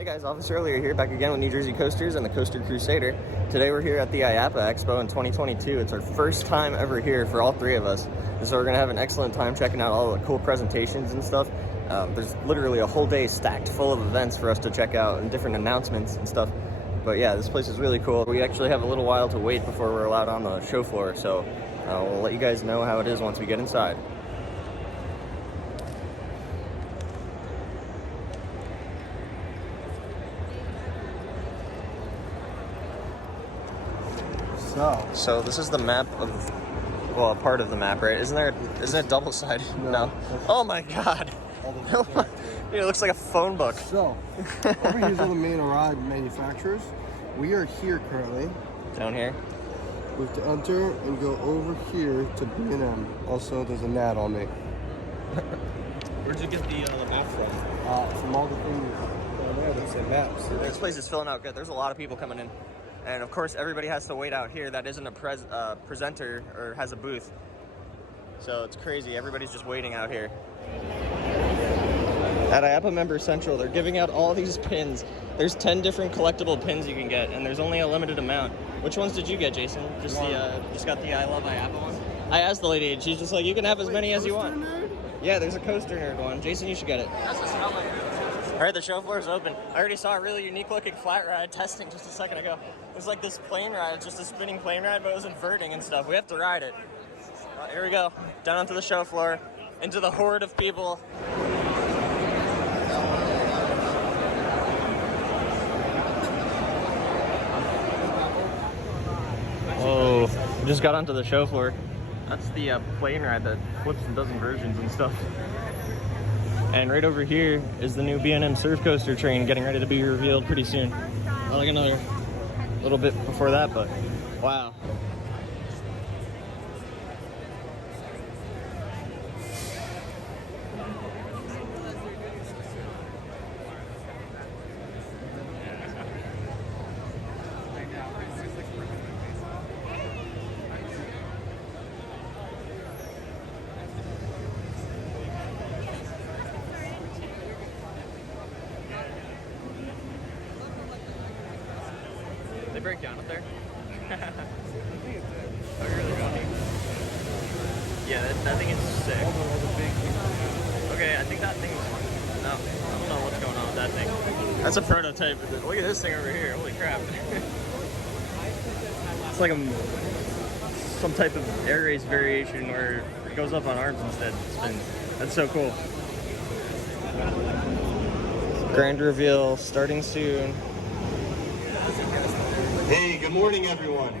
Hey guys, Officer Earlier here, back again with New Jersey Coasters and the Coaster Crusader. Today we're here at the IAAPA Expo in 2022. It's our first time ever here for all three of us. And so we're going to have an excellent time checking out all the cool presentations and stuff. There's literally a whole day stacked full of events for us to check out and different announcements and stuff. But yeah, this place is really cool. We actually have a little while to wait before we're allowed on the show floor, so we'll let you guys know how it is once we get inside. So this is the map of, well, a part of the map, right? Isn't it double-sided? No. Oh my God. Dude, it looks like a phone book. So, over here is all the main ride manufacturers. We are here currently. Down here? We have to enter and go over here to B&M. Also, there's a gnat on me. Where'd you get the map from? From all the things down there that say maps. This place is filling out good. There's a lot of people coming in. And of course, everybody has to wait out here that isn't a presenter or has a booth. So it's crazy. Everybody's just waiting out here. At IAAPA Member Central, they're giving out all these pins. There's 10 different collectible pins you can get, and there's only a limited amount. Which ones did you get, Jason? Just got the I Love IAAPA one? I asked the lady, and she's just like, you can have as many as you want. Nerd? Yeah, there's a Coaster Nerd one. Jason, you should get it. That's what's not like. All right, the show floor is open. I already saw a really unique looking flat ride testing just a second ago. It was like this plane ride, it's just a spinning plane ride, but it was inverting and stuff. We have to ride it. Here we go, down onto the show floor, into the horde of people. Oh, we just got onto the show floor. That's the plane ride that flips and does inversions and stuff. And right over here is the new B&M Surf Coaster train getting ready to be revealed pretty soon. Like another little bit before that, but wow. They break down up there? Oh, you're really going? Yeah, that thing is sick. Okay, I think that thing's... No, I don't know what's going on with that thing. That's a prototype. Look at this thing over here. Holy crap. It's like some type of air race variation where it goes up on arms instead. That's so cool. Grand reveal starting soon. Hey, good morning, everyone.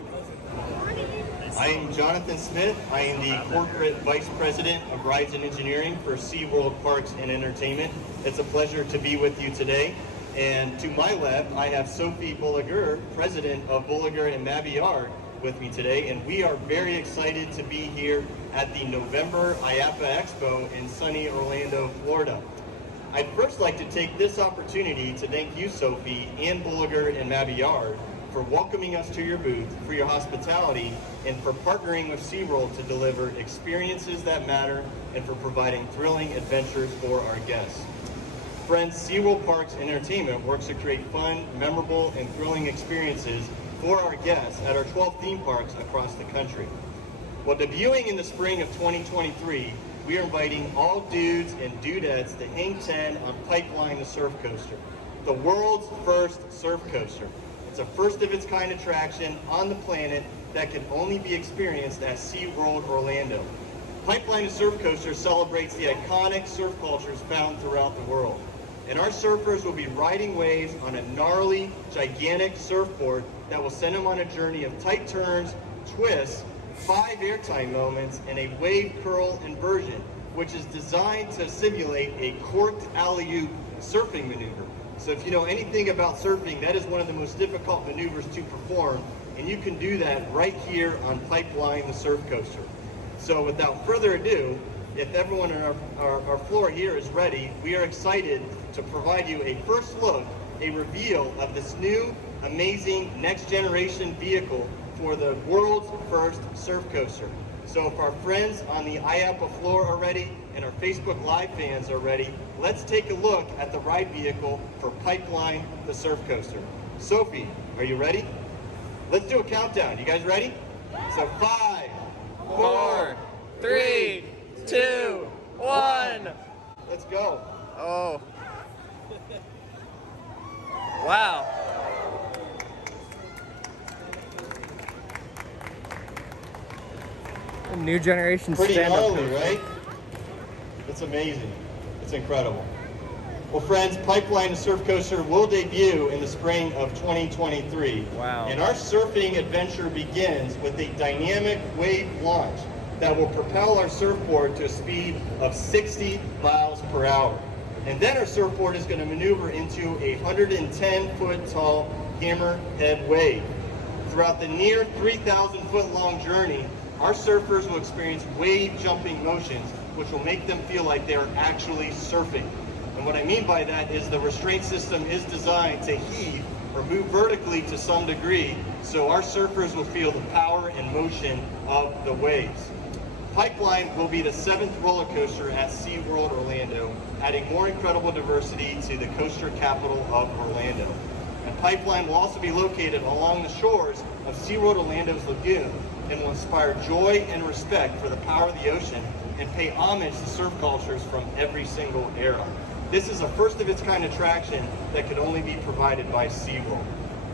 I am Jonathan Smith. I am the Corporate Vice President of Rides and Engineering for SeaWorld Parks and Entertainment. It's a pleasure to be with you today. And to my left, I have Sophie Bulliger, President of Bulliger and Mabillard, with me today. And we are very excited to be here at the November IAAPA Expo in sunny Orlando, Florida. I'd first like to take this opportunity to thank you, Sophie, and Bulliger and Mabillard, for welcoming us to your booth, for your hospitality, and for partnering with SeaWorld to deliver experiences that matter and for providing thrilling adventures for our guests. Friends, SeaWorld Parks and Entertainment works to create fun, memorable, and thrilling experiences for our guests at our 12 theme parks across the country. Well, debuting in the spring of 2023, we are inviting all dudes and dudettes to hang 10 on Pipeline the Surf Coaster, the world's first surf coaster. It's a first of its kind attraction on the planet that can only be experienced at SeaWorld Orlando. Pipeline the Surf Coaster celebrates the iconic surf cultures found throughout the world. And our surfers will be riding waves on a gnarly, gigantic surfboard that will send them on a journey of tight turns, twists, 5 airtime moments, and a wave curl inversion, which is designed to simulate a corked alley-oop surfing maneuver. So if you know anything about surfing, that is one of the most difficult maneuvers to perform, and you can do that right here on Pipeline the Surf Coaster. So without further ado, if everyone on our floor here is ready, we are excited to provide you a first look, a reveal of this new, amazing, next generation vehicle for the world's first surf coaster. So if our friends on the IAAPA floor are ready, and our Facebook Live fans are ready, let's take a look at the ride vehicle for Pipeline, the surf coaster. Sophie, are you ready? Let's do a countdown. You guys ready? So 5, 4, 3, 2, 1. let's go. Oh. Wow. A new generation Pretty stand-up gnarly, coaster. right? It's amazing. It's incredible. Well, friends, Pipeline Surf Coaster will debut in the spring of 2023. Wow. And our surfing adventure begins with a dynamic wave launch that will propel our surfboard to a speed of 60 miles per hour. And then our surfboard is going to maneuver into a 110-foot tall hammerhead wave. Throughout the near 3,000-foot long journey, our surfers will experience wave jumping motions, which will make them feel like they are actually surfing. And what I mean by that is the restraint system is designed to heave or move vertically to some degree, so our surfers will feel the power and motion of the waves. Pipeline will be the 7th roller coaster at SeaWorld Orlando, adding more incredible diversity to the coaster capital of Orlando. And Pipeline will also be located along the shores of SeaWorld Orlando's lagoon and will inspire joy and respect for the power of the ocean and pay homage to surf cultures from every single era. This is a first of its kind attraction that could only be provided by SeaWorld.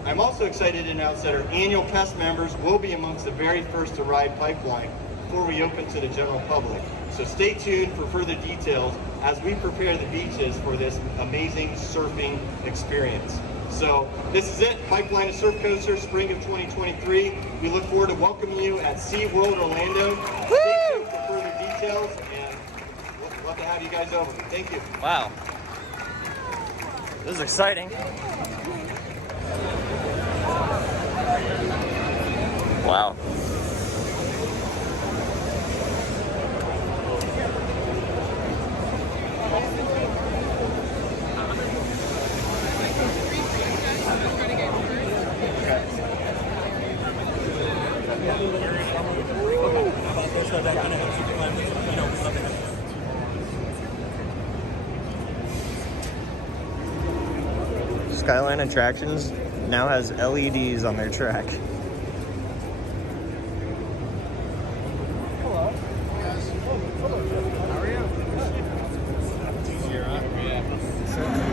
I'm also excited to announce that our annual Pest members will be amongst the very first to ride Pipeline before we open to the general public. So stay tuned for further details as we prepare the beaches for this amazing surfing experience. So this is it, Pipeline Surf Coaster, spring of 2023. We look forward to welcoming you at SeaWorld Orlando. Stay tuned for further details, and we'd love to have you guys over. Thank you. Wow. This is exciting. Wow. Skyline Attractions now has LEDs on their track.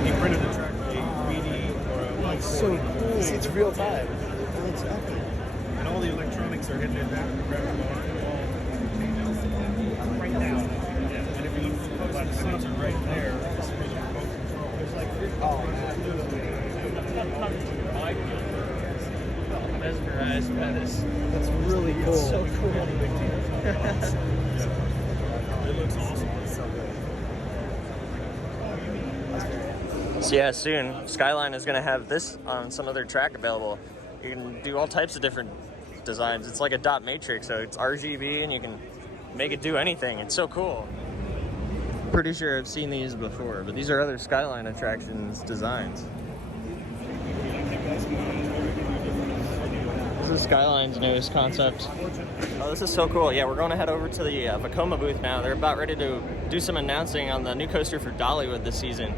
He printed the track with a 3D or a like So cool. It's real time. It's epic. and all the electronics are hitting it back to grab the bar. Right now. Yeah. And if you look at the sensor right there, there's like Mesmerized by this. That's really cool. It's so cool. It looks awesome. So yeah, soon Skyline is going to have this on some other track available. You can do all types of different designs. It's like a dot matrix, so it's RGB and you can make it do anything. It's so cool. Pretty sure I've seen these before, but these are other Skyline Attractions designs. This is Skyline's newest concept. Oh, this is so cool. Yeah, we're going to head over to the Vekoma booth now. They're about ready to do some announcing on the new coaster for Dollywood this season.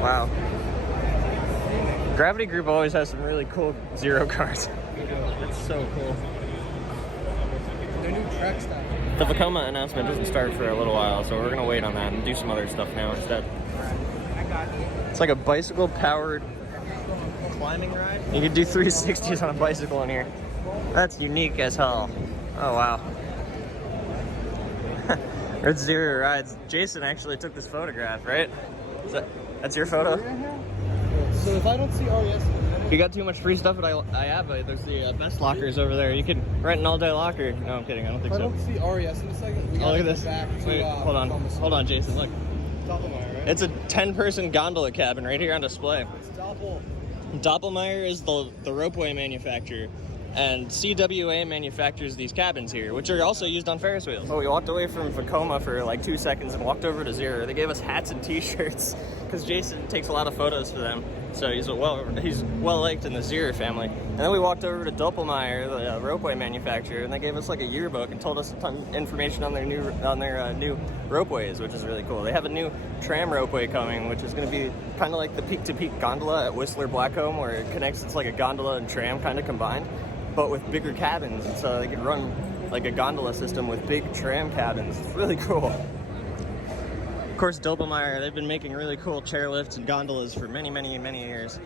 Wow. Gravity Group always has some really cool Zero cars. That's so cool. Their new track style. The Vekoma announcement doesn't start for a little while, so we're going to wait on that and do some other stuff now instead. It's like a bicycle-powered climbing ride. You can do 360s on a bicycle in here. That's unique as hell. Oh, wow. There's Zero rides. Jason actually took this photograph, right? That's your photo? So if I don't see RES, You got too much free stuff at IAAPA. There's the best lockers over there. You can rent an all-day locker. No, I'm kidding. I don't think if I so. don't see RES in a second, we Oh, gotta look at go this. back to Wait, hold on. Thomas. Hold on, Jason. Look. Doppelmayr, right? It's a 10-person gondola cabin right here on display. It's Doppel. Doppelmayr is the ropeway manufacturer, and CWA manufactures these cabins here, which are also used on Ferris wheels. Oh, we walked away from Vekoma for like 2 seconds and walked over to Zero. They gave us hats and t-shirts because Jason takes a lot of photos for them. So he's well liked in the Zierer family. And then we walked over to Doppelmayr, the ropeway manufacturer, and they gave us like a yearbook and told us a ton of information on their new ropeways, which is really cool. They have a new tram ropeway coming, which is going to be kind of like the peak-to-peak gondola at Whistler Blackcomb, where it connects. It's like a gondola and tram kind of combined, but with bigger cabins. And so they could run like a gondola system with big tram cabins. It's really cool. Of course, Doppelmayr, they've been making really cool chairlifts and gondolas for many, many, many years.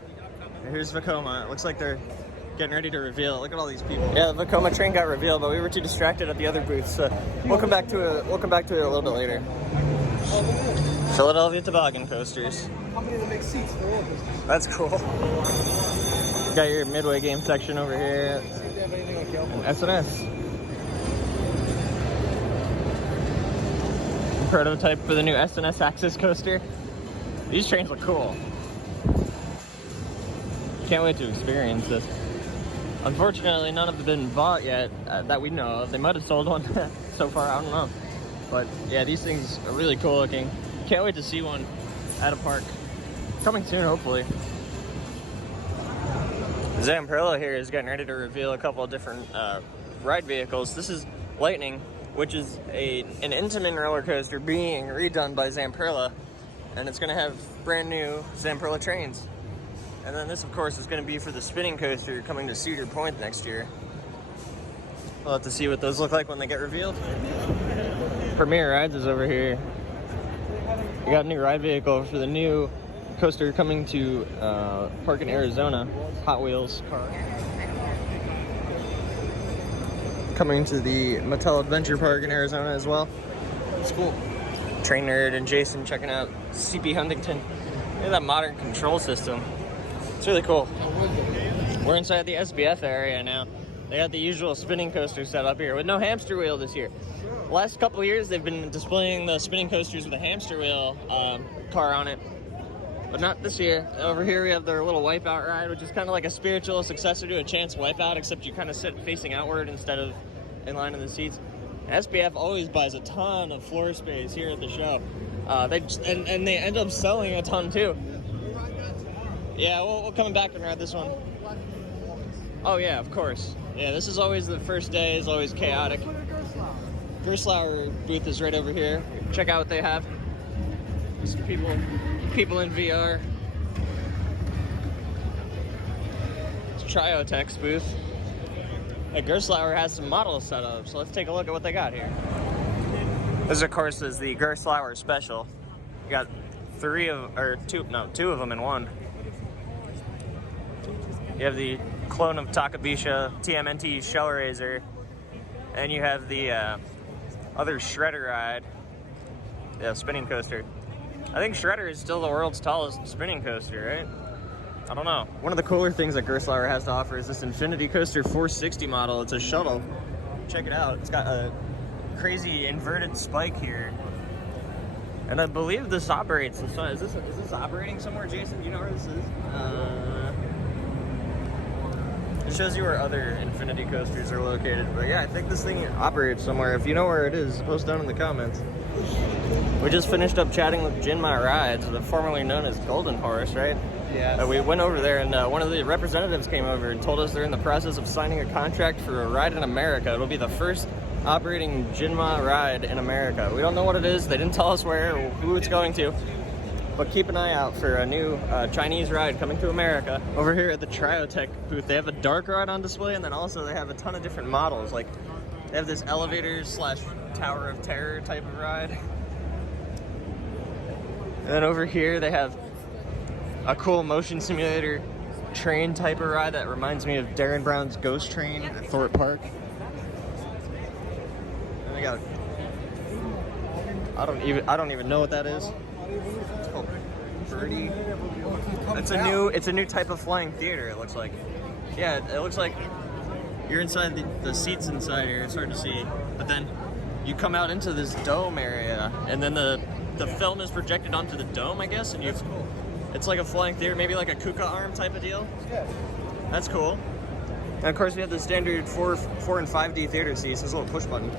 And here's Vekoma. It looks like they're getting ready to reveal. Look at all these people. Yeah, the Vekoma train got revealed, but we were too distracted at the other booths. So we'll come back to it. We'll come back to it a little bit later. Philadelphia toboggan coasters. Company that makes seats for roller coasters. That's cool. Got your midway game section over here. And S&S. Prototype for the new S&S Axis coaster. These trains look cool. Can't wait to experience this. Unfortunately, none have been bought yet that we know of. They might have sold one so far, I don't know. But yeah, these things are really cool looking. Can't wait to see one at a park. Coming soon, hopefully. Zamperla here is getting ready to reveal a couple of different ride vehicles. This is Lightning, which is an Intamin roller coaster being redone by Zamperla, and it's going to have brand new Zamperla trains. And then this, of course, is going to be for the spinning coaster coming to Cedar Point next year. We'll have to see what those look like when they get revealed. Premier Rides is over here. We got a new ride vehicle for the new coaster coming to park in Arizona, Hot Wheels car. Coming to the Mattel Adventure Park in Arizona as well. It's cool. Train Nerd and Jason checking out CP Huntington. Look at that modern control system. It's really cool. We're inside the SBF area now. They got the usual spinning coaster set up here with no hamster wheel this year. The last couple of years they've been displaying the spinning coasters with a hamster wheel car on it, but not this year. Over here we have their little Wipeout ride, which is kind of like a spiritual successor to a Chance Wipeout, except you kind of sit facing outward instead of in line in the seats. SBF always buys a ton of floor space here at the show. They end up selling a ton too. Yeah, we're coming back and ride this one. Oh yeah, of course. Yeah, this is always the first day, is always chaotic. Gerslauer booth is right over here. Check out what they have. Some people in VR. It's Triotech's booth. Hey, Gerslauer has some models set up, so let's take a look at what they got here. This, of course, is the Gerslauer Special. You got two of them in one. You have the clone of Takabisha TMNT Shellraiser, and you have the other Shredder ride, the spinning coaster. I think Shredder is still the world's tallest spinning coaster, right? I don't know. One of the cooler things that Gerslauer has to offer is this Infinity Coaster 460 model. It's a shuttle. Check it out. It's got a crazy inverted spike here. And I believe this operates. Is this operating somewhere, Jason? Do you know where this is? It shows you where other Infinity coasters are located. But yeah, I think this thing operates somewhere. If you know where it is, post down in the comments. We just finished up chatting with Jinmai Rides, formerly known as Golden Horse, right? Yeah. We went over there, and one of the representatives came over and told us they're in the process of signing a contract for a ride in America. It'll be the first operating Jinmai ride in America. We don't know what it is. They didn't tell us where or who it's going to. But keep an eye out for a new Chinese ride coming to America. Over here at the Triotech booth, they have a dark ride on display, and then also they have a ton of different models. Like, they have this elevator / Tower of Terror type of ride. And then over here they have a cool motion simulator train type of ride that reminds me of Darren Brown's Ghost Train at Thorpe Park. And they got, I don't even know what that is. It's called Birdie. It's a new type of flying theater, it looks like. Yeah, it looks like you're inside the seats inside here. It's hard to see, but then you come out into this dome area, and then the film is projected onto the dome, I guess, and you. It's like a flying theater, maybe like a Kuka arm type of deal. That's cool. And of course, we have the standard 4 and 5D theater seats. This little push button.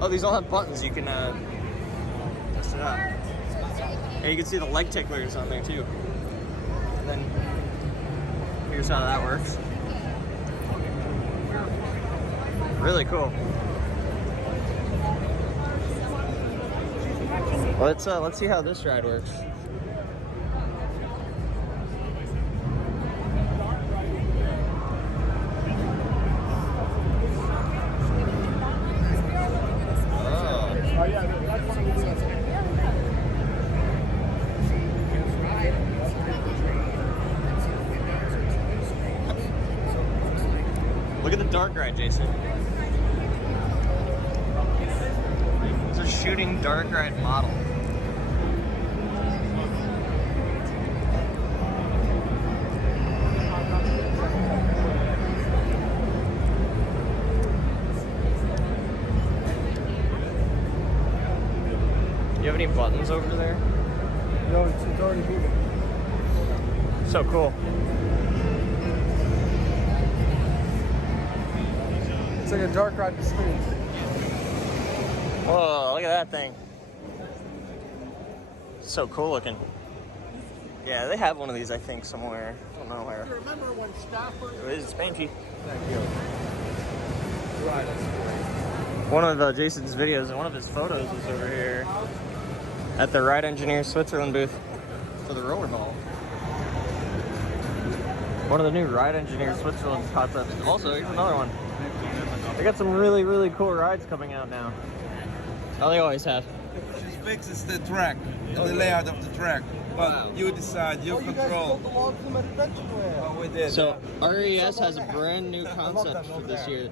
Oh, these all have buttons. You can test it out. And you can see the leg ticklers on there too. And then here's how that works. Really cool. Let's see how this ride works. Look at the dark ride, Jason. It's a shooting dark ride model. You have any buttons over there? No, it's already moving. So cool. It's like a dark ride with screens. Whoa, look at that thing. So cool looking. Yeah, they have one of these, I think, somewhere. I don't know where. Remember when Stafford? It is Spanky. Thank you. Right, that's great. One of Jason's videos and one of his photos is over here at the Ride Engineer Switzerland booth for the rollerball. One of the new Ride Engineer Switzerland concepts. Also, here's another one. They got some really, really cool rides coming out now. Oh, they always have. She fixes the track, the layout of the track. But Wow. you decide, you Oh, you guys control. built the logs from Adventure Land. Oh, we did. So RES has a brand new concept for this year.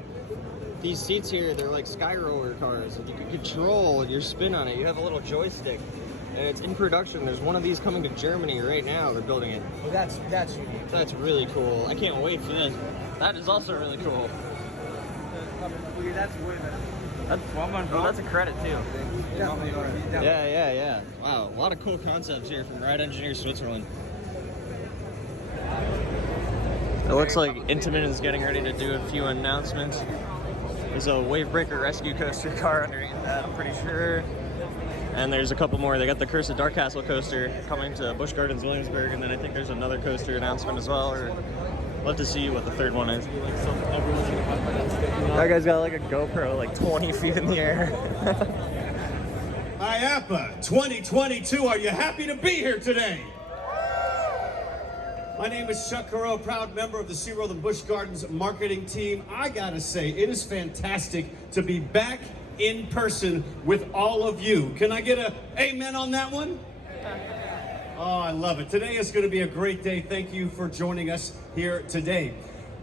These seats here, they're like sky roller cars. And you can control your spin on it. You have a little joystick. And it's in production. There's one of these coming to Germany right now. They're building it. Well, that's unique. That's really cool. I can't wait for this. That is also really cool. That's way better. That's a credit too. Yeah. Yeah. Wow, a lot of cool concepts here from Ride Engineer Switzerland. It looks like Intamin is getting ready to do a few announcements. There's a Wavebreaker rescue coaster car underneath that, I'm pretty sure. And there's a couple more. They got the Curse of Dark Castle coaster coming to Busch Gardens, Williamsburg, and then I think there's another coaster announcement as well. Or love to see what the third one is. That guy's got like a GoPro like 20 feet in the air. IAAPA 2022, are you happy to be here today? My name is Chuck Carreau, proud member of the SeaWorld and Busch Gardens marketing team. I gotta say, it is fantastic to be back in person with all of you. Can I get an amen on that one? Oh, I love it. Today is going to be a great day. Thank you for joining us here today.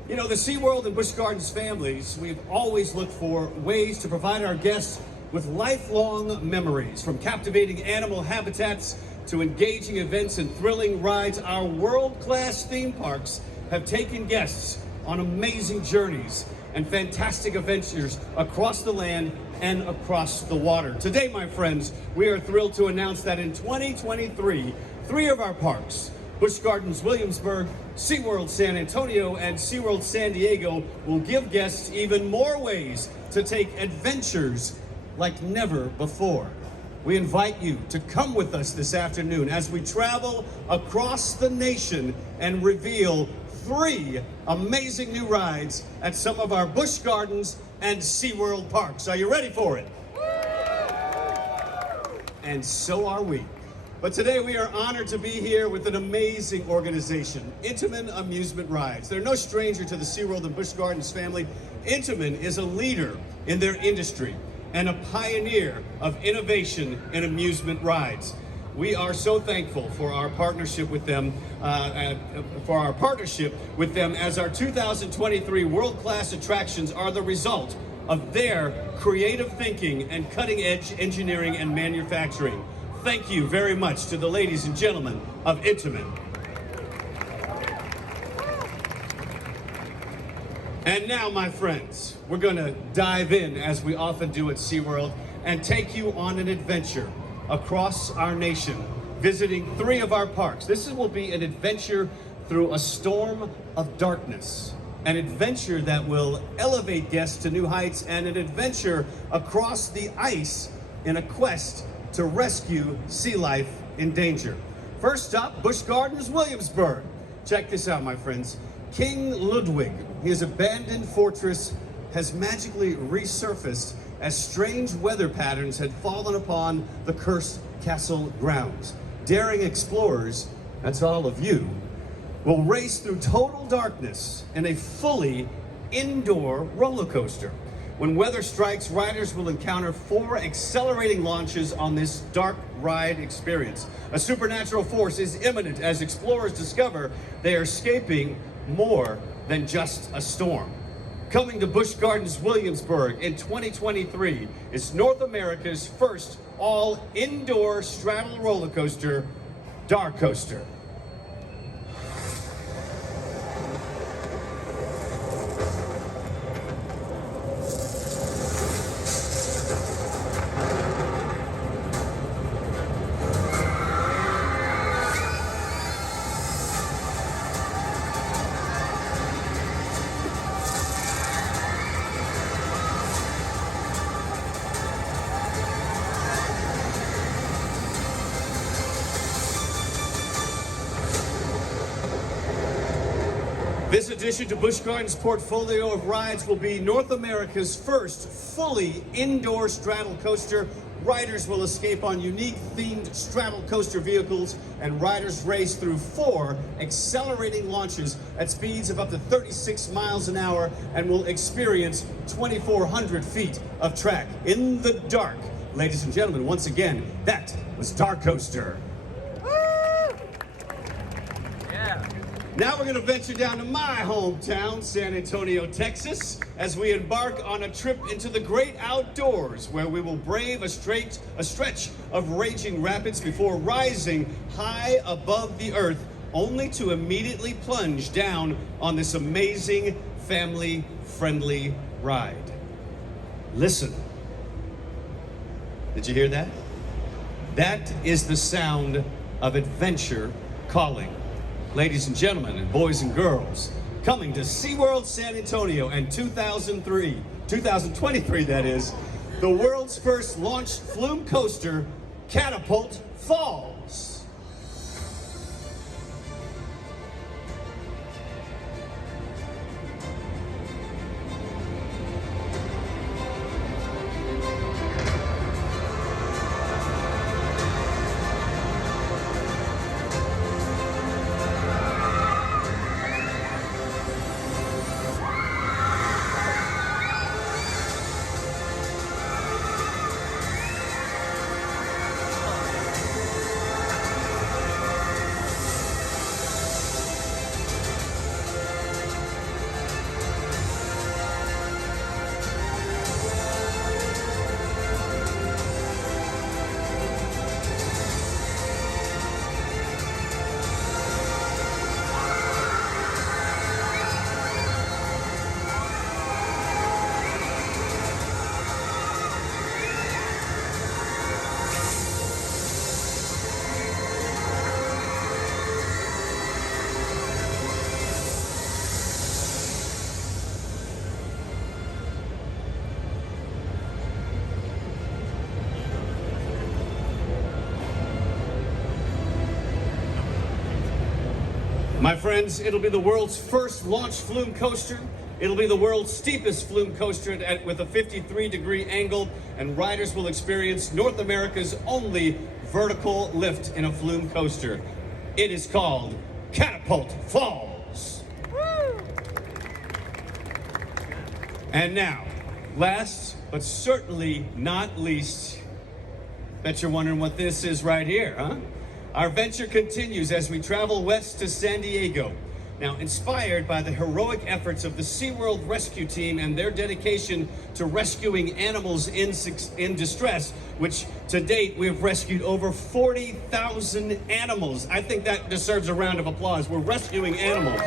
You know, the SeaWorld and Busch Gardens families, we've always looked for ways to provide our guests with lifelong memories. From captivating animal habitats to engaging events and thrilling rides, our world-class theme parks have taken guests on amazing journeys and fantastic adventures across the land and across the water. Today, my friends, we are thrilled to announce that in 2023, 3 of our parks, Busch Gardens Williamsburg, SeaWorld San Antonio, and SeaWorld San Diego, will give guests even more ways to take adventures like never before. We invite you to come with us this afternoon as we travel across the nation and reveal 3 amazing new rides at some of our Busch Gardens and SeaWorld parks. Are you ready for it? And so are we. But today we are honored to be here with an amazing organization, Intamin Amusement Rides. They're no stranger to the SeaWorld and Busch Gardens family. Intamin is a leader in their industry and a pioneer of innovation in amusement rides. We are so thankful for our partnership with them, as our 2023 world-class attractions are the result of their creative thinking and cutting-edge engineering and manufacturing. Thank you very much to the ladies and gentlemen of Intamin. And now, my friends, we're going to dive in, as we often do at SeaWorld, and take you on an adventure across our nation, visiting 3 of our parks. This will be an adventure through a storm of darkness, an adventure that will elevate guests to new heights, and an adventure across the ice in a quest to rescue sea life in danger. First stop, Busch Gardens, Williamsburg. Check this out, my friends. King Ludwig, his abandoned fortress, has magically resurfaced as strange weather patterns had fallen upon the cursed castle grounds. Daring explorers, that's all of you, will race through total darkness in a fully indoor roller coaster. When weather strikes, riders will encounter 4 accelerating launches on this dark ride experience. A supernatural force is imminent as explorers discover they are escaping more than just a storm. Coming to Busch Gardens, Williamsburg in 2023 is North America's first all-indoor straddle roller coaster, Dark Coaster. This addition to Busch Gardens' portfolio of rides will be North America's first fully indoor straddle coaster. Riders will escape on unique themed straddle coaster vehicles, and riders race through 4 accelerating launches at speeds of up to 36 miles an hour and will experience 2,400 feet of track in the dark. Ladies and gentlemen, once again, that was Dark Coaster. Now we're going to venture down to my hometown, San Antonio, Texas, as we embark on a trip into the great outdoors, where we will brave a stretch of raging rapids before rising high above the earth, only to immediately plunge down on this amazing family-friendly ride. Listen. Did you hear that? That is the sound of adventure calling. Ladies and gentlemen, and boys and girls, coming to SeaWorld San Antonio in 2023 that is, the world's first launched flume coaster, Catapult Falls. My friends, it'll be the world's first launched flume coaster. It'll be the world's steepest flume coaster with a 53-degree angle, and riders will experience North America's only vertical lift in a flume coaster. It is called Catapult Falls. Woo! And now, last but certainly not least, bet you're wondering what this is right here, huh? Our venture continues as we travel west to San Diego. Now, inspired by the heroic efforts of the SeaWorld rescue team and their dedication to rescuing animals in distress, which to date we have rescued over 40,000 animals. I think that deserves a round of applause. We're rescuing animals.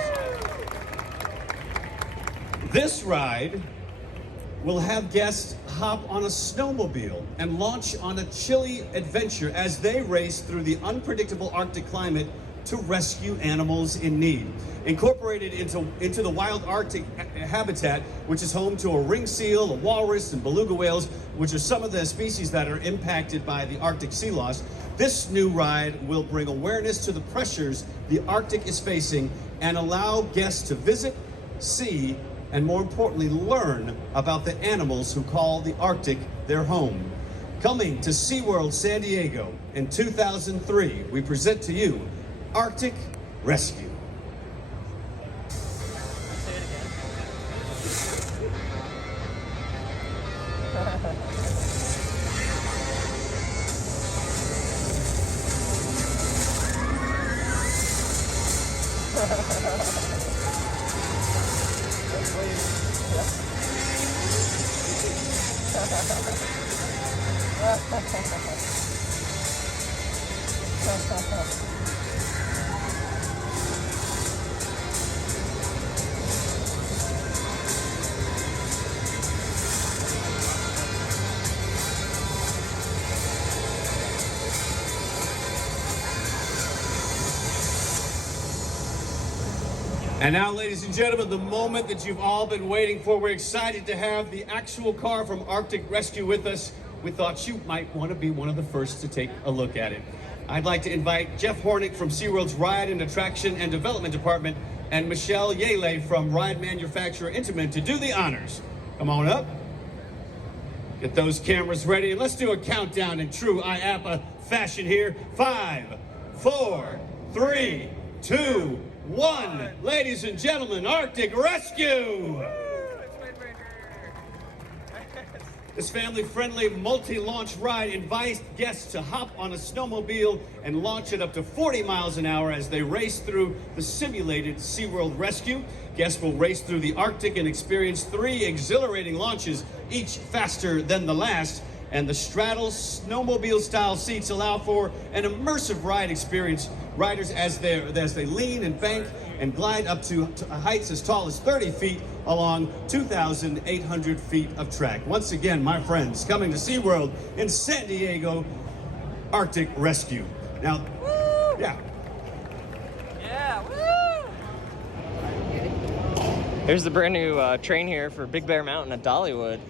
This ride will have guests hop on a snowmobile and launch on a chilly adventure as they race through the unpredictable Arctic climate to rescue animals in need. Incorporated into the wild Arctic habitat, which is home to a ring seal, a walrus, and beluga whales, which are some of the species that are impacted by the Arctic sea loss, This new ride will bring awareness to the pressures the Arctic is facing and allow guests to visit, see, and more importantly, learn about the animals who call the Arctic their home. Coming to SeaWorld San Diego in 2003, we present to you Arctic Rescue. And now, ladies and gentlemen, the moment that you've all been waiting for. We're excited to have the actual car from Arctic Rescue with us. We thought you might want to be one of the first to take a look at it. I'd like to invite Jeff Hornick from SeaWorld's Ride and Attraction and Development Department and Michelle Yele from Ride Manufacturer Intamin to do the honors. Come on up. Get those cameras ready, and let's do a countdown in true IAAPA fashion here. 5, 4, 3, 2, 1. Ladies and gentlemen, Arctic Rescue! This family-friendly, multi-launch ride invites guests to hop on a snowmobile and launch at up to 40 miles an hour as they race through the simulated SeaWorld Rescue. Guests will race through the Arctic and experience 3 exhilarating launches, each faster than the last. And the straddle snowmobile-style seats allow for an immersive ride experience. Riders, as they lean and bank and glide up to heights as tall as 30 feet along 2,800 feet of track. Once again, my friends, coming to SeaWorld in San Diego, Arctic Rescue. Now, woo! Yeah, woo! Here's the brand new train here for Big Bear Mountain at Dollywood,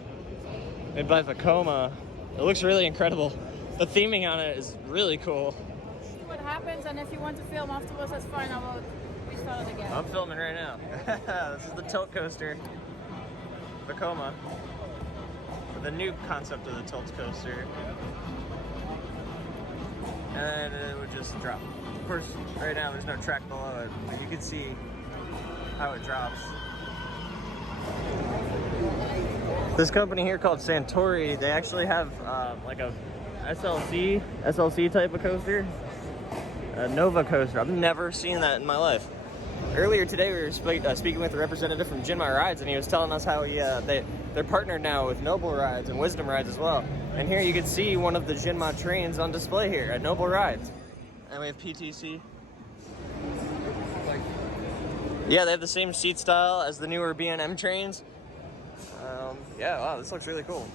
made by Vekoma. It looks really incredible. The theming on it is really cool. See what happens, and if you want to film afterwards, that's fine. I will restart it again. I'm filming right now. This is the tilt coaster, Vekoma, the new concept of the tilt coaster. And it would just drop. Of course, right now there's no track below it, but you can see how it drops. This company here called Santori, they actually have like a SLC type of coaster, a Nova coaster. I've never seen that in my life. Earlier today, we were speaking with a representative from Jinmai Rides, and he was telling us how they're partnered now with Noble Rides and Wisdom Rides as well. And here you can see one of the Jinmai trains on display here at Noble Rides. And we have PTC. Yeah, they have the same seat style as the newer B&M trains. Yeah, wow, this looks really cool.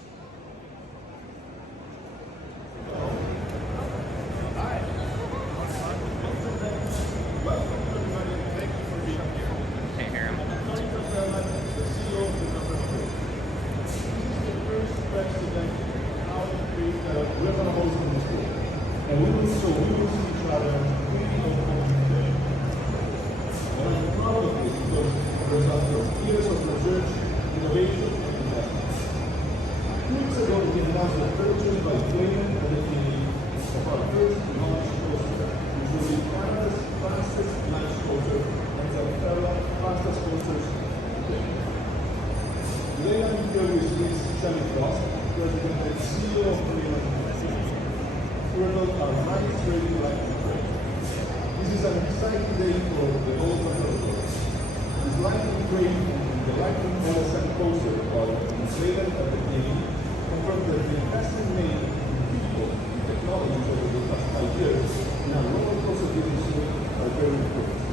Can't hear him. This is an exciting day for the whole country. This lightning train and the lightning Edison coaster are inflated at the beginning, confirm that the investment made in people and technology over the past 5 years in our roller coaster industry are very important.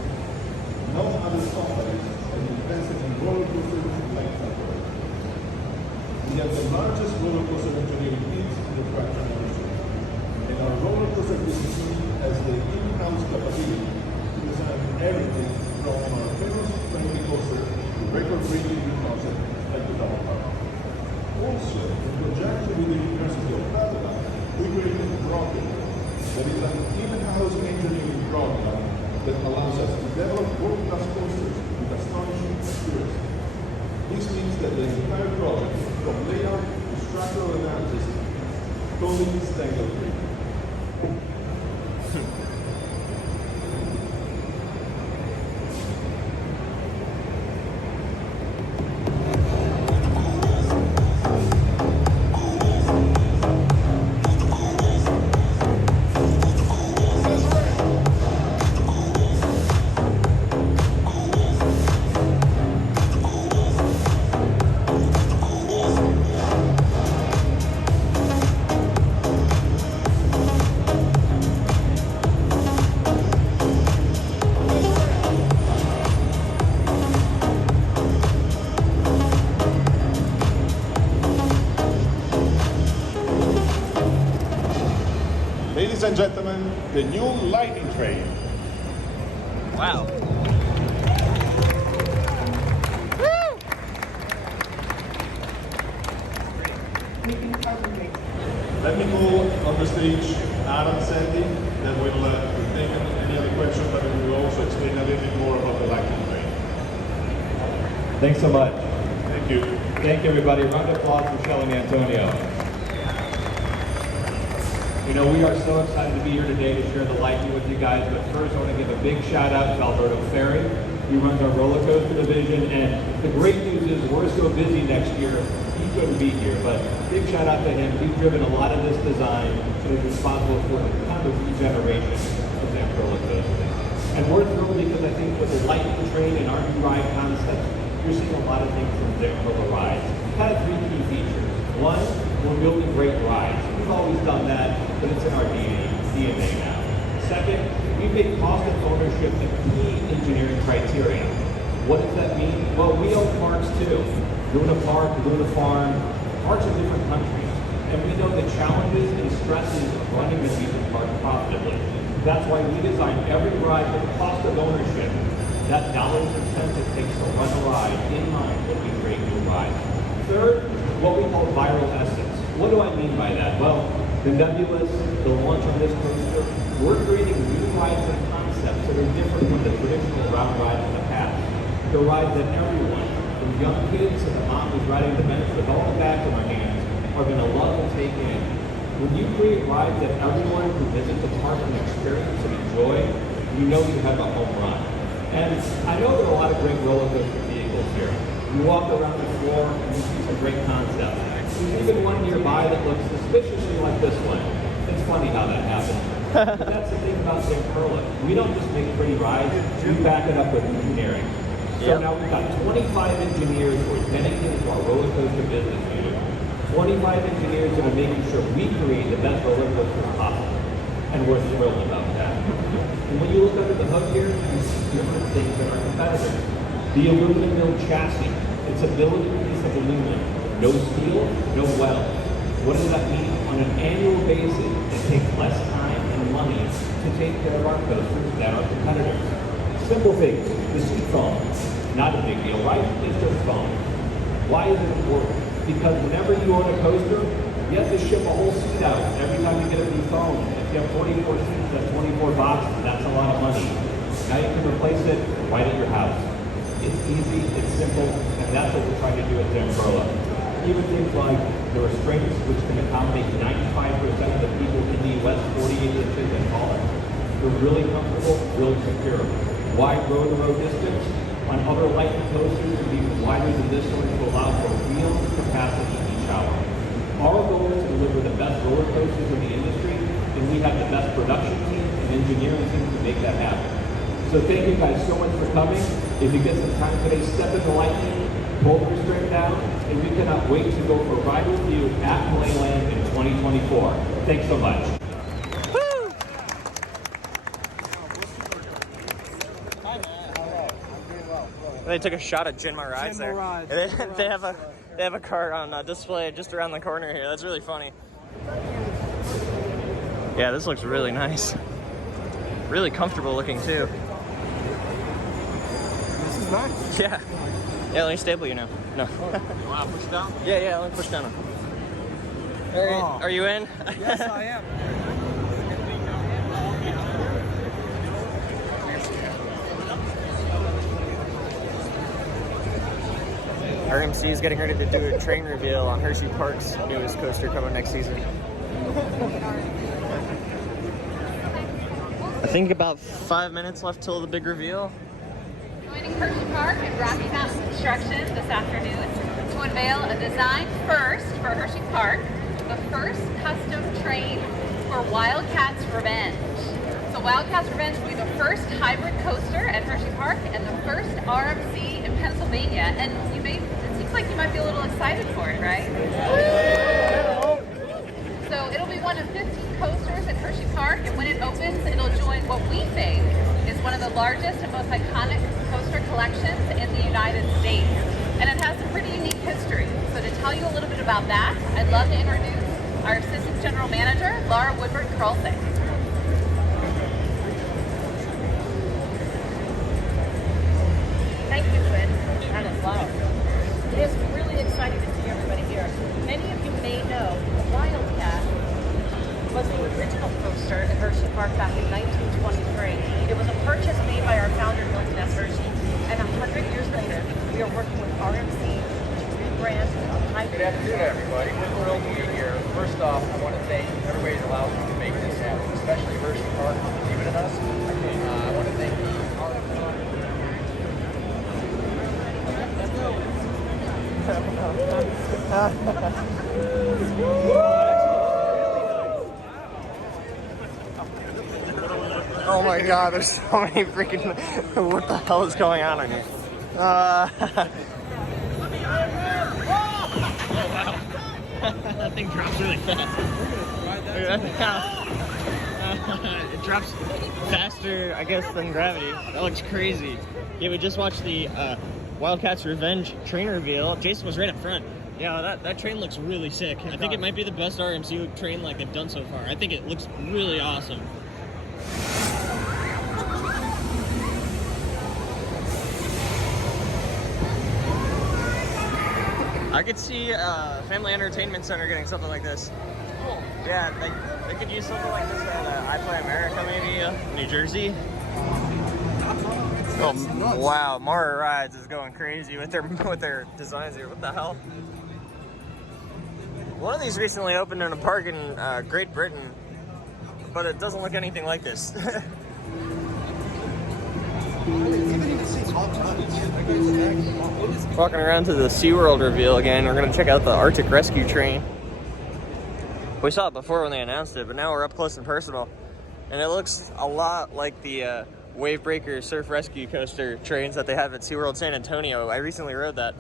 No other companies have invested in roller coasters like Santori. We have the largest roller coaster engineering teams in the traction industry, and our roller coaster business has the in-house capability to design everything from our famous friendly coaster to record-breaking new concepts like the Double Park. Also, in conjunction with the University of Padua, we created Rocket, the There is an in-house engineering program that allows us to develop world-class coasters with astonishing accuracy. This means that the entire project, from layout to structural analysis, totally is tangle-free. Ladies and gentlemen, the new lightning train. Wow. Let me call on the stage Adam and Sandy, that will take any other questions, but we will also explain a little bit more about the lightning train. Thanks so much. Thank you. Thank you, everybody. Round of applause for Michelle and Antonio. You know, we are so excited to be here today to share the lightning with you guys, but first I want to give a big shout out to Alberto Ferry. He runs our roller coaster division, and the great news is we're so busy next year, he couldn't be here, but big shout out to him. He's driven a lot of this design, so he's responsible for the kind of regeneration of that roller coaster. And we're thrilled because I think with the lightning train and our new ride concept, you're seeing a lot of things from Zamperla rides. Kind of three key features. One, we're building great rides. We've always done that, but it's in our DNA now. Second, we've made cost of ownership a key engineering criteria. What does that mean? Well, we own parks too. Luna Park, Luna Farm, parks in different countries. And we know the challenges and stresses of running the amusement park profitably. That's why we design every ride with cost of ownership. That dollars and cents it takes to run a ride in mind when we create new rides. Third, what we call viral essence. What do I mean by that? Well, the Nebulous, the launch of this coaster, we're creating new rides and concepts that are different from the traditional round rides in the past. The rides that everyone, from young kids to the mom who's riding the bench with all the bags in their hands, are going to love and take in. When you create rides that everyone who visits the park can experience and enjoy, you know you have a home run. And I know there are a lot of great roller coaster vehicles here. You walk around the floor and you see some great concepts. There's even one nearby that looks suspiciously like this one. It's funny how that happens. But that's the thing about Zamperla. We don't just make pretty rides, we back it up with engineering. So now we've got 25 engineers who are dedicated to our roller coaster business unit. 25 engineers that are making sure we create the best roller coasters possible. And we're thrilled about that. And when you look under the hood here, you see different things than our competitors. The aluminum mill chassis, its ability piece of aluminum. No steel, no weld. What does that mean? On an annual basis, it takes less time and money to take care of our coasters than our competitors. Simple things, the seat foam, not a big deal, right? It's just foam. Why is it important? Because whenever you own a coaster, you have to ship a whole seat out every time you get a new foam. If you have 44 seats, that's 24 boxes, that's a lot of money. Now you can replace it right at your house. It's easy, it's simple, and that's what we're trying to do at Zamperla. Even things like the restraints, which can accommodate 95% of the people in the US 48 inches and taller. They're really comfortable, really secure. Wide row-to-row distance. On other lightning coasters, it'd be wider than this one to allow for real capacity each hour. Our goal is to deliver the best roller coasters in the industry, and we have the best production team and engineering team to make that happen. So thank you guys so much for coming. If you get some time today, step in the lightning, pull the restraint down, and we cannot wait to go for a ride with you at Playland in 2024. Thanks so much. They took a shot at Jinma Rides there. They have a car on display just around the corner here. That's really funny. Yeah, this looks really nice. Really comfortable looking too. This is nice. Yeah. Yeah, let me stable you now. No. You want to push down? Yeah, let me push down. Are you in? Yes, I am. RMC is getting ready to do a train reveal on Hershey Park's newest coaster coming next season. I think about 5 minutes left till the big reveal. Joining Hershey Park and Rocky Mountain Construction this afternoon to unveil a design first for Hershey Park, the first custom train for Wildcats Revenge. So Wildcats Revenge will be the first hybrid coaster at Hershey Park and the first RMC in Pennsylvania. And it seems like you might be a little excited for it, right? So it'll be one of 15 coasters at Hershey Park, and when it opens, it'll join what we think is one of the largest and most iconic coaster collections in the United States. And it has some pretty unique history. So to tell you a little bit about that, I'd love to introduce our Assistant General Manager, Laura Woodward-Carlson. Thank you, Quinn. That is loud. It is really exciting to see everybody here. Many of you may know the Wildcat was the original coaster at Hershey Park back in 1923. It was a purchase made by our founder, Milton S. Hershey, and 100 years later, we are working with RMC to rebrand a hybrid. Good afternoon, everybody. We're thrilled to be here. First off, I want to thank everybody that allowed us to make this happen, especially Hershey Park for believing in us. I want to thank the Oh my god, there's so many freaking... What the hell is going on in here? That thing drops really fast. It drops faster, I guess, than gravity. That looks crazy. Yeah, we just watched the Wildcats Revenge train reveal. Jason was right up front. Yeah, that train looks really sick. I think it might be the best RMC train like they've done so far. I think it looks really awesome. I could see Family Entertainment Center getting something like this. Cool. Yeah, they could use something like this at IAAPA America, maybe, New Jersey. Oh, wow, Mara Rides is going crazy with their designs here. What the hell? One of these recently opened in a park in Great Britain, but it doesn't look anything like this. Walking around to the SeaWorld reveal again. We're gonna check out the Arctic Rescue train. We saw it before when they announced it, but now we're up close and personal. And it looks a lot like the Wavebreaker Surf Rescue Coaster trains that they have at SeaWorld San Antonio. I recently rode that.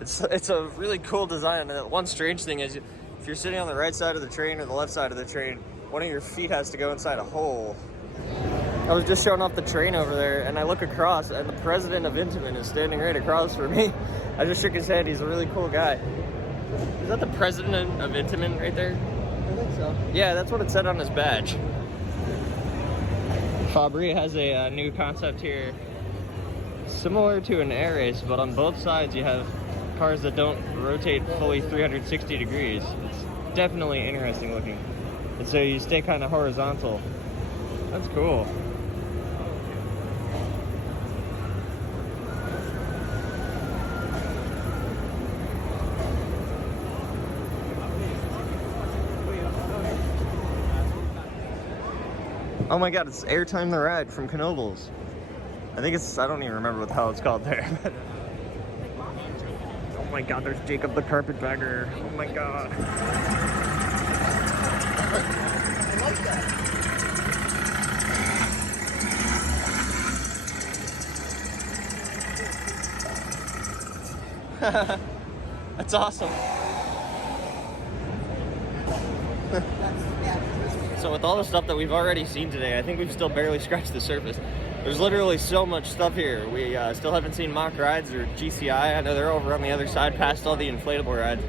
It's a really cool design. And one strange thing is if you're sitting on the right side of the train or the left side of the train, one of your feet has to go inside a hole. I was just showing off the train over there, and I look across, and the president of Intamin is standing right across from me. I just shook his head. He's a really cool guy. Is that the president of Intamin right there? I think so. Yeah, that's what it said on his badge. Fabri has a new concept here, similar to an air race, but on both sides you have cars that don't rotate fully 360 degrees. It's definitely interesting looking. And so you stay kind of horizontal. That's cool. Oh my god, it's Airtime the Ride from Knoebels. I think it's, I don't even remember what the hell it's called there. Oh my god, there's Jacob the Carpetbagger. Oh my god. I like that. That's awesome. So with all the stuff that we've already seen today, I think we've still barely scratched the surface. There's literally so much stuff here. We still haven't seen mock rides or GCI. I know they're over on the other side past all the inflatable rides.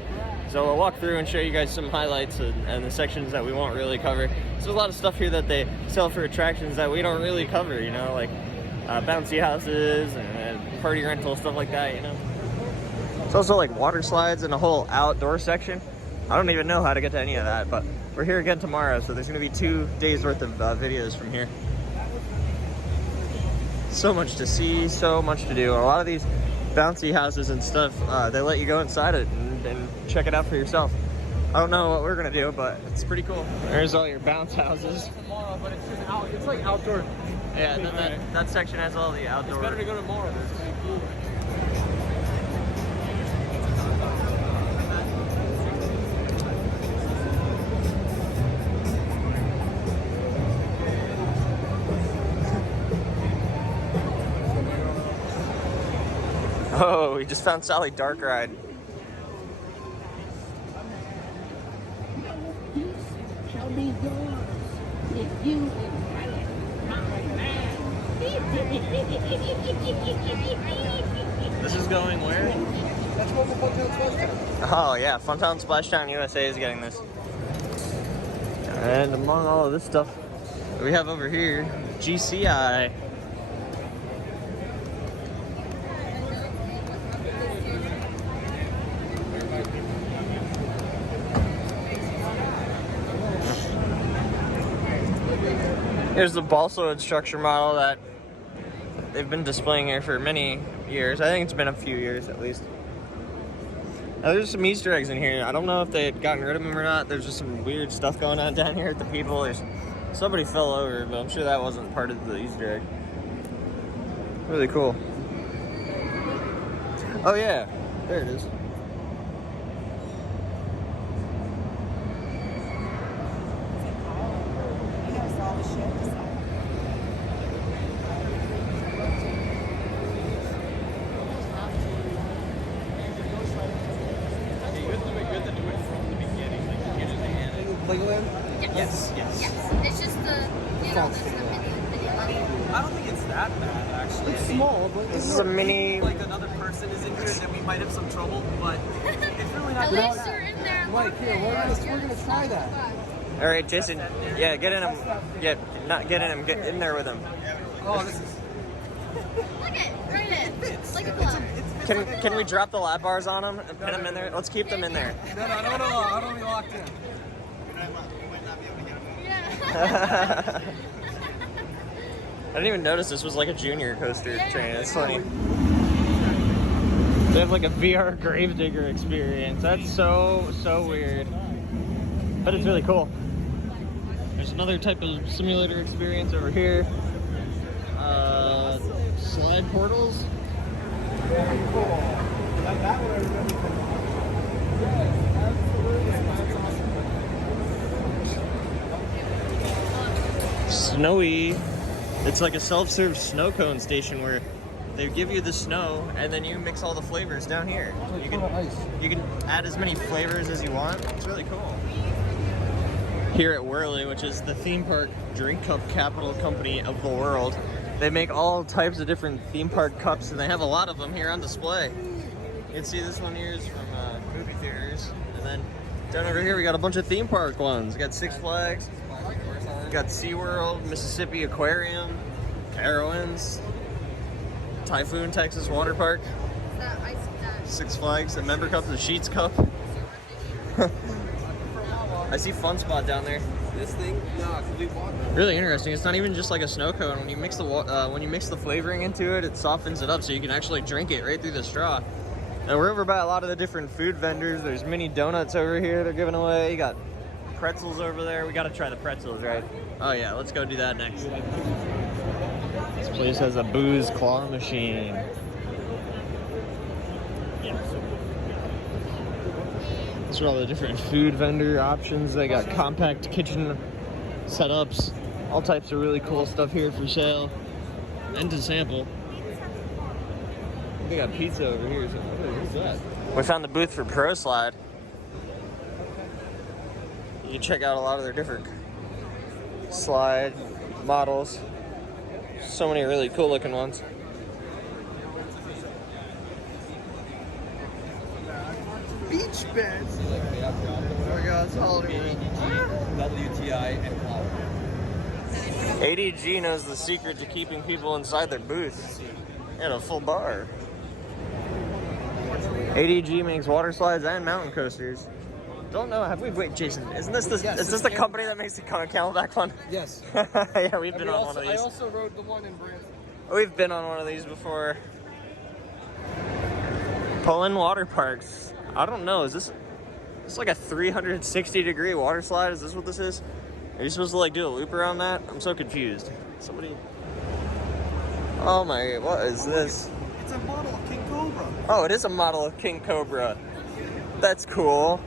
So I'll walk through and show you guys some highlights and the sections that we won't really cover. So there's a lot of stuff here that they sell for attractions that we don't really cover, you know, like bouncy houses and party rental, stuff like that, you know. It's also like water slides and a whole outdoor section. I don't even know how to get to any of that, but we're here again tomorrow, so there's going to be 2 days worth of videos from here. So much to see, so much to do. A lot of these bouncy houses and stuff. They let you go inside it and check it out for yourself. I don't know what we're gonna do, but it's pretty cool. There's all your bounce houses. Tomorrow, but it's like outdoor. Yeah, and then that section has all the outdoor. It's better to go tomorrow. It's gonna be cool. Oh, we just found Sally Dark Ride. Shall be yours if you invite This is going where? That's what the Funtown Splashdown. Oh yeah, Funtown Splashdown USA is getting this. And among all of this stuff that we have over here, GCI. Here's the balsa wood structure model that they've been displaying here for many years. I think it's been a few years at least. Now, there's some Easter eggs in here. I don't know if they had gotten rid of them or not. There's just some weird stuff going on down here at the people. Somebody fell over, but I'm sure that wasn't part of the Easter egg. Really cool. Oh yeah, there it is. Legoland? Yes. It's just the, you know, just the mini level. I don't think it's that bad, actually. It's small, but This is a mini. Like another person is in here, then we might have some trouble, but it's really not At that least bad. you're in there. Mike, here, we're gonna try that. All right, Jason. Yeah, get in him. Yeah, not get in him. Get in there with him. Oh, this is... Look it, right in. Like a glove. Can we drop the lap bars on him and pin them in there? Let's keep them in there. No, I don't want to be locked in. Yeah. I didn't even notice this was like a junior coaster train. It's funny. They have like a VR Gravedigger experience. That's so weird. But it's really cool. There's another type of simulator experience over here. Slide portals. Very cool. That one I remember. Snowy. It's like a self-serve snow cone station where they give you the snow and then you mix all the flavors down here. You can add as many flavors as you want. It's really cool. Here at Whirly, which is the theme park drink cup capital company of the world, they make all types of different theme park cups and they have a lot of them here on display. You can see this one here is from movie theaters, and then down over here we got a bunch of theme park ones. We got Six Flags, we got SeaWorld, Mississippi Aquarium, Carowinds, Typhoon Texas Water Park, Six Flags, a member cup, the Sheets Cup. I see Fun Spot down there. This thing, no, complete water. Really interesting. It's not even just like a snow cone. When you mix the flavoring into it, it softens it up so you can actually drink it right through the straw. And we're over by a lot of the different food vendors. There's mini donuts over here they're giving away. You got pretzels over there. We got to try the pretzels, right? Oh yeah, let's go do that next. This place has a booze claw machine. These are all the different food vendor options. They got compact kitchen setups, all types of really cool stuff here for sale and to sample. They got pizza over here. So what's that? We found the booth for Pro Slide. You can check out a lot of their different slide models. So many really cool looking ones. Beach beds. Oh my God, it's Halloween. WTI and power. ADG knows the secret to keeping people inside their booth. And a full bar. ADG makes water slides and mountain coasters. Don't know. Have we? Wait, Jason. Isn't this the? Yes, is this the company that makes the Camelback one? Yes. Yeah, we've been on one of I these. also rode the one in Branson. We've been on one of these before. Poland water parks. I don't know. Is this like a 360-degree water slide? Is this what this is? Are you supposed to like do a loop around that? I'm so confused. Somebody. Oh my! What is this? It's a model of King Cobra. Oh, it is a model of King Cobra. That's cool.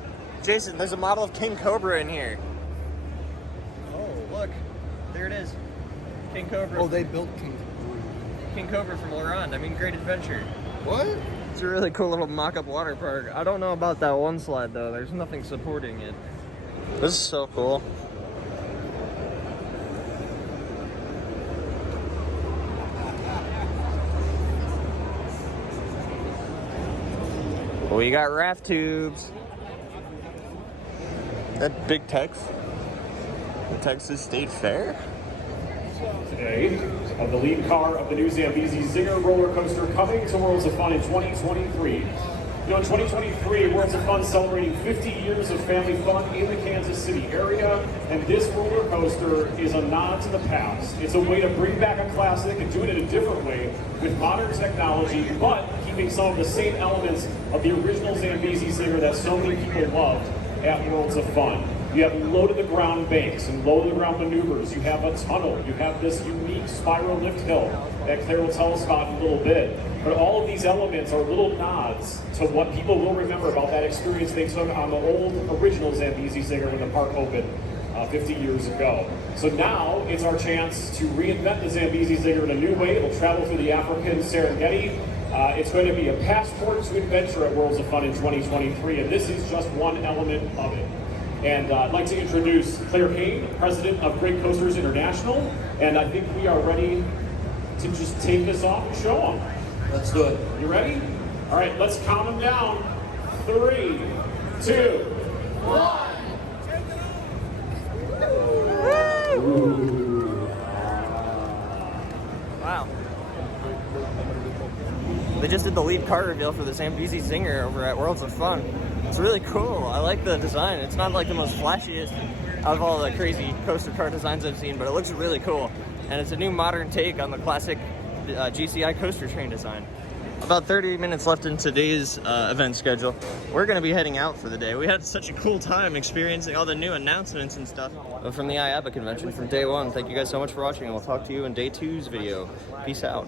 Jason, there's a model of King Cobra in here. Oh, look. There it is. King Cobra. Oh, they built King Cobra from Laurent. I mean, Great Adventure. What? It's a really cool little mock-up water park. I don't know about that one slide, though. There's nothing supporting it. This is so cool. We got raft tubes. That big text. The Texas State Fair. Today, the lead car of the new Zambezi Zinger roller coaster coming to Worlds of Fun in 2023. You know, in 2023, Worlds of Fun celebrating 50 years of family fun in the Kansas City area, and this roller coaster is a nod to the past. It's a way to bring back a classic and do it in a different way with modern technology, but keeping some of the same elements of the original Zambezi Zinger that so many people loved at Worlds of Fun. You have low-to-the-ground banks and low-to-the-ground maneuvers. You have a tunnel. You have this unique spiral lift hill that Claire will tell us about in a little bit. But all of these elements are little nods to what people will remember about that experience they took on the old original Zambezi Zinger when the park opened 50 years ago. So now it's our chance to reinvent the Zambezi Zinger in a new way. It'll travel through the African Serengeti. It's going to be a passport to adventure at Worlds of Fun in 2023, and this is just one element of it. And I'd like to introduce Claire Payne, President of Great Coasters International, and I think we are ready to just take this off and show them. Let's do it. You ready? All right, let's count them down. 3, 2, 1. Wow. They just did the lead car reveal for the Zambezi Zinger over at Worlds of Fun. It's really cool. I like the design. It's not like the most flashiest of all the crazy coaster car designs I've seen, but it looks really cool. And it's a new modern take on the classic GCI coaster train design. About 30 minutes left in today's event schedule. We're going to be heading out for the day. We had such a cool time experiencing all the new announcements and stuff from the IAAPA convention from day one. Thank you guys so much for watching, and we'll talk to you in day 2's video. Peace out.